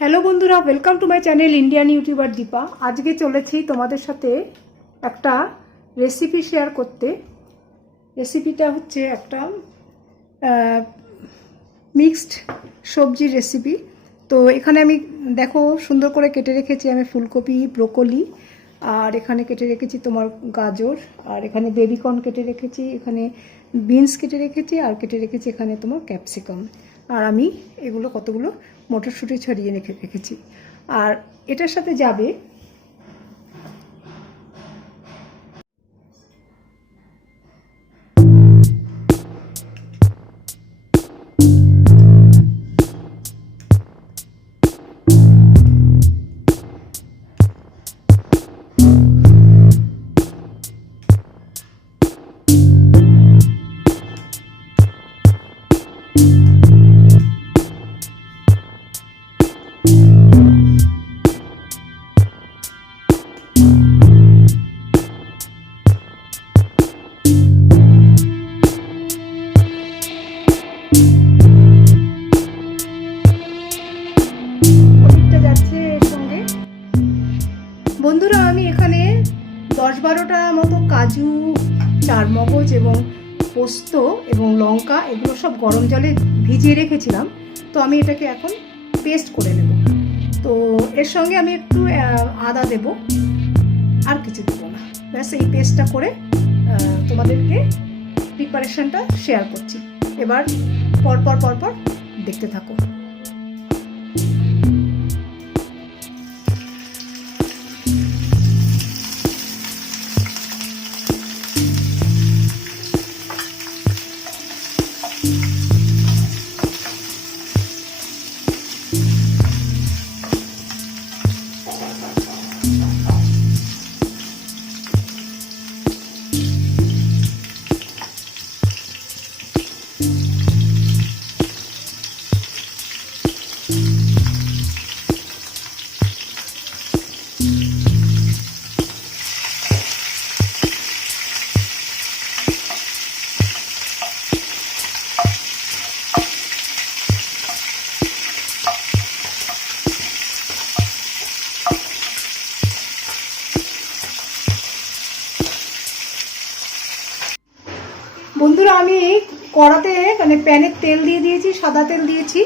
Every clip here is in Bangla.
হ্যালো বন্ধুরা, welcome to my channel Indian YouTuber Deepa. আজকে চলেছি তোমাদের সাথে একটা রেসিপি শেয়ার করতে। রেসিপিটা হচ্ছে একটা মিক্সড সবজির রেসিপি। তো এখানে আমি দেখো সুন্দর করে কেটে রেখেছি আমি ফুলকপি, ব্রোকলি, আর এখানে কেটে রেখেছি তোমার গাজর, আর এখানে বেবিকর্ন কেটে রেখেছি, এখানে বিনস কেটে রেখেছি, আর কেটে রেখেছি এখানে তোমার ক্যাপসিকাম। আর আমি এগুলো কতগুলো মটরশুঁটি ছড়িয়ে রেখেছি। আর এটার সাথে যাবে বন্ধুরা, আমি এখানে 10-12টা মতো কাজু, চারমগজ এবং পোস্ত এবং লঙ্কা এগুলো সব গরম জলে ভিজিয়ে রেখেছিলাম। তো আমি এটাকে এখন পেস্ট করে নেব। তো এর সঙ্গে আমি একটু আদা দেব, আর কিছু দেবো না। ব্যাস এই পেস্টটা করে তোমাদেরকে প্রিপারেশনটা শেয়ার করছি। এবার পরপর দেখতে থাকো। বন্ধুরা, আমি কড়াতে মানে প্যানে তেল দিয়ে দিয়েছি, সাদা তেল দিয়েছি,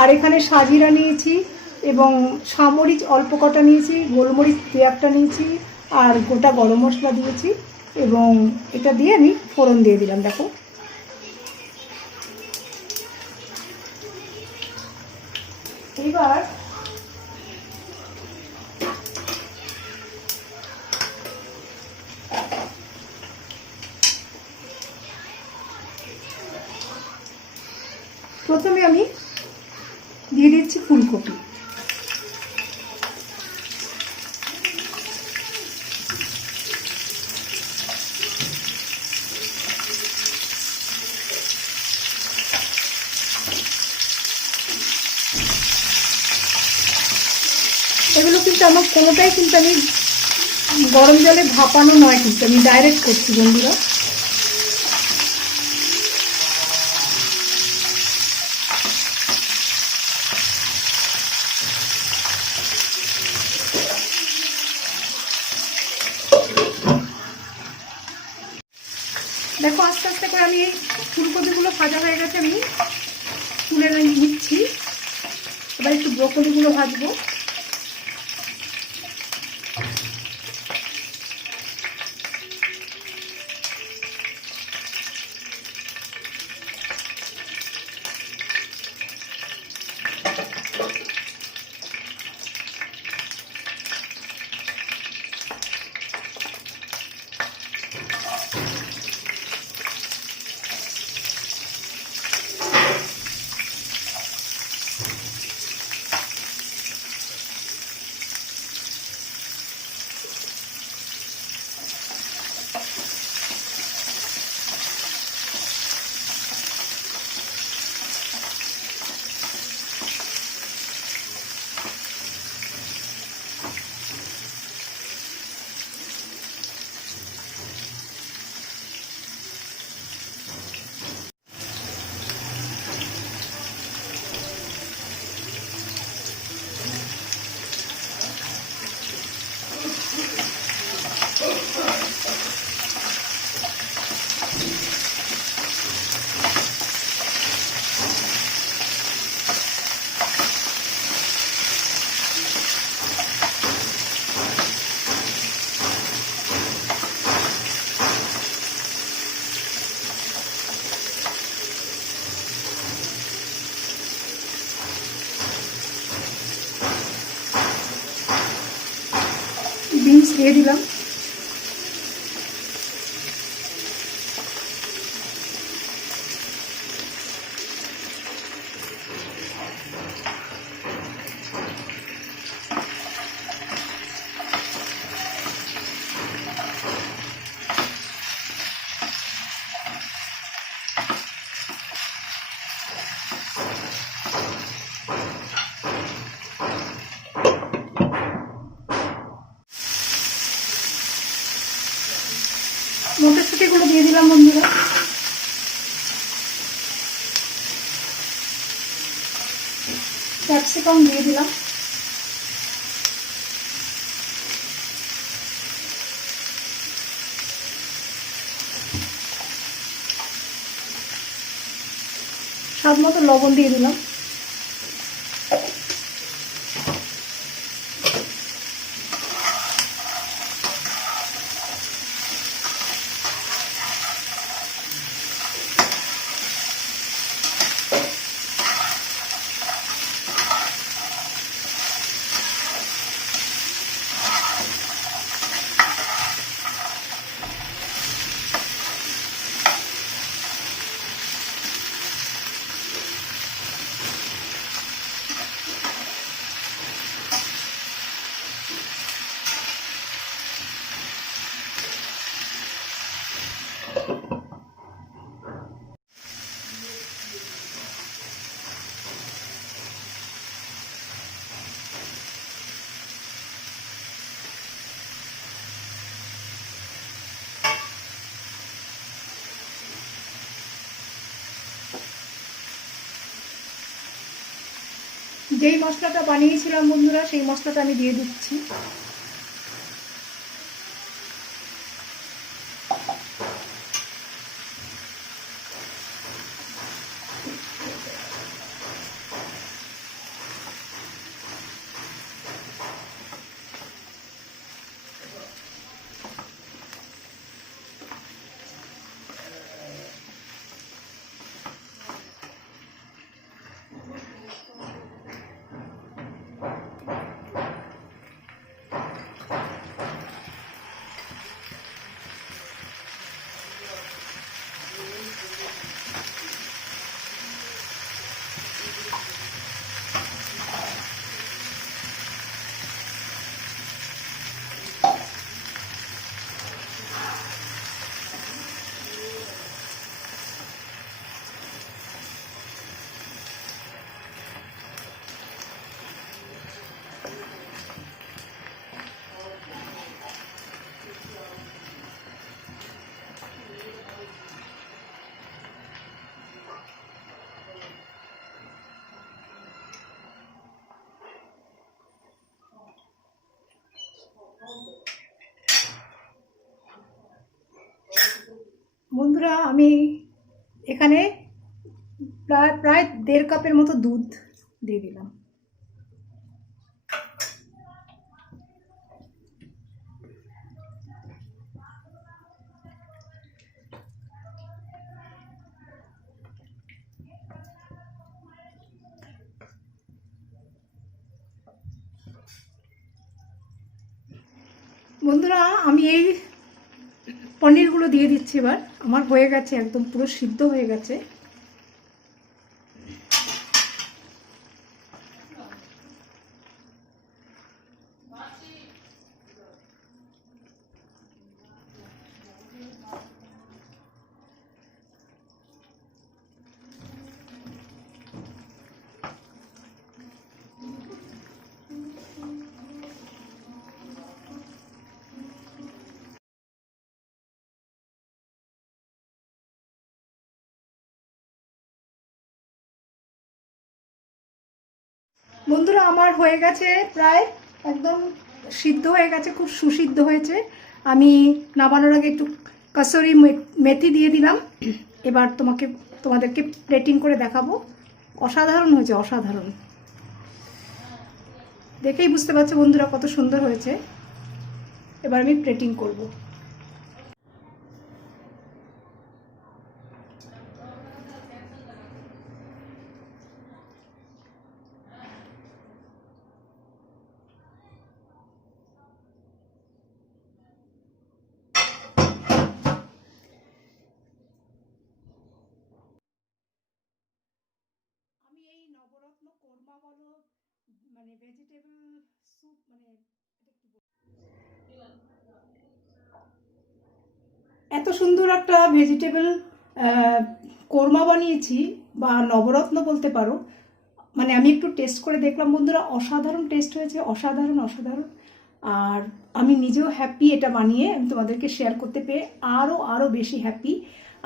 আর এখানে সাজিরা নিয়েছি এবং সামরিচ অল্প কটা নিয়েছি, গোলমরিচ 2-1টা নিয়েছি, আর গোটা গরম মশলা দিয়েছি এবং এটা দিয়ে আমি ফোড়ন দিয়ে দিলাম। দেখো এইবার প্রথমে আমি দিয়ে দিচ্ছি ফুলকপি। এগুলো কিন্তু আমার কোনোটাই কিন্তু আমি গরম জলে ভাপানো নয়, কিন্তু আমি ডাইরেক্ট করছি বন্ধুরা। দেখো আস্তে আস্তে করে আমি এই ফুলকপিগুলো ভাজা হয়ে গেছে, আমি তুলে নিচ্ছি। এবার একটু ব্রোকলিগুলো ভাজবো। দিয়ে দিলাম। মটরশুঁটিগুলো দিয়ে দিলাম বন্ধুরা। ক্যাপসিকাম দিয়ে দিলাম। স্বাদ মতো লবণ দিয়ে দিলাম। যেই মশলাটা বানিয়েছিলাম বন্ধুরা, সেই মশলাটা আমি দিয়ে দিচ্ছি। বন্ধুরা আমি এখানে প্রায় 1.5 কাপের মতো দুধ দিয়ে দিলাম। বন্ধুরা আমি এই পনিরগুলো দিয়ে দিচ্ছি। এবার আমার হয়ে গেছে, একদম পুরো সিদ্ধ হয়ে গেছে। বন্ধুরা আমার হয়ে গেছে, প্রায় একদম সিদ্ধ হয়ে গেছে, খুব সুসিদ্ধ হয়েছে। আমি নামানোর আগে একটু কাসুরি মেথি দিয়ে দিলাম। এবার তোমাদেরকে প্লেটিং করে দেখাবো। অসাধারণ হয়েছে, অসাধারণ। দেখেই বুঝতে পারছো বন্ধুরা কত সুন্দর হয়েছে। এবার আমি প্লেটিং করব। কোরমা বলো, মানে ভেজিটেবল স্যুপ, মানে এটা কি এত সুন্দর একটা ভেজিটেবল কোরমা বানিয়েছি, বা নবরত্ন বলতে পারো। মানে আমি একটু টেস্ট করে দেখলাম বন্ধুরা, অসাধারণ টেস্ট হয়েছে, অসাধারণ অসাধারণ। আর আমি নিজেও হ্যাপি এটা বানিয়ে, আমি তোমাদেরকে শেয়ার করতে পেরে আরও আরও বেশি হ্যাপি।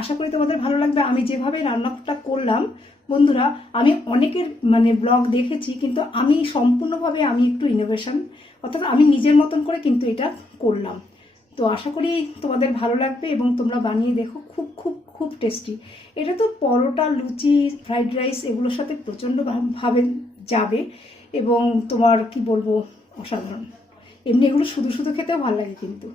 আশা করি তোমাদের ভালো লাগবে। আমি যেভাবে রান্নাটা করলাম বন্ধুরা, আমি অনেকের মানে ব্লগ দেখেছি, কিন্তু আমি সম্পূর্ণভাবে আমি একটু ইনোভেশন, অর্থাৎ আমি নিজের মতন করে কিন্তু এটা করলাম। তো আশা করি তোমাদের ভালো লাগবে এবং তোমরা বানিয়ে দেখো, খুব খুব খুব টেস্টি। এটা তো পরোটা, লুচি, ফ্রাইড রাইস এগুলোর সাথে প্রচণ্ড ভাবে যাবে, এবং তোমার কি বলবো, অসাধারণ। এমনি এগুলো শুধু শুধু খেতেও ভালো লাগে কিন্তু।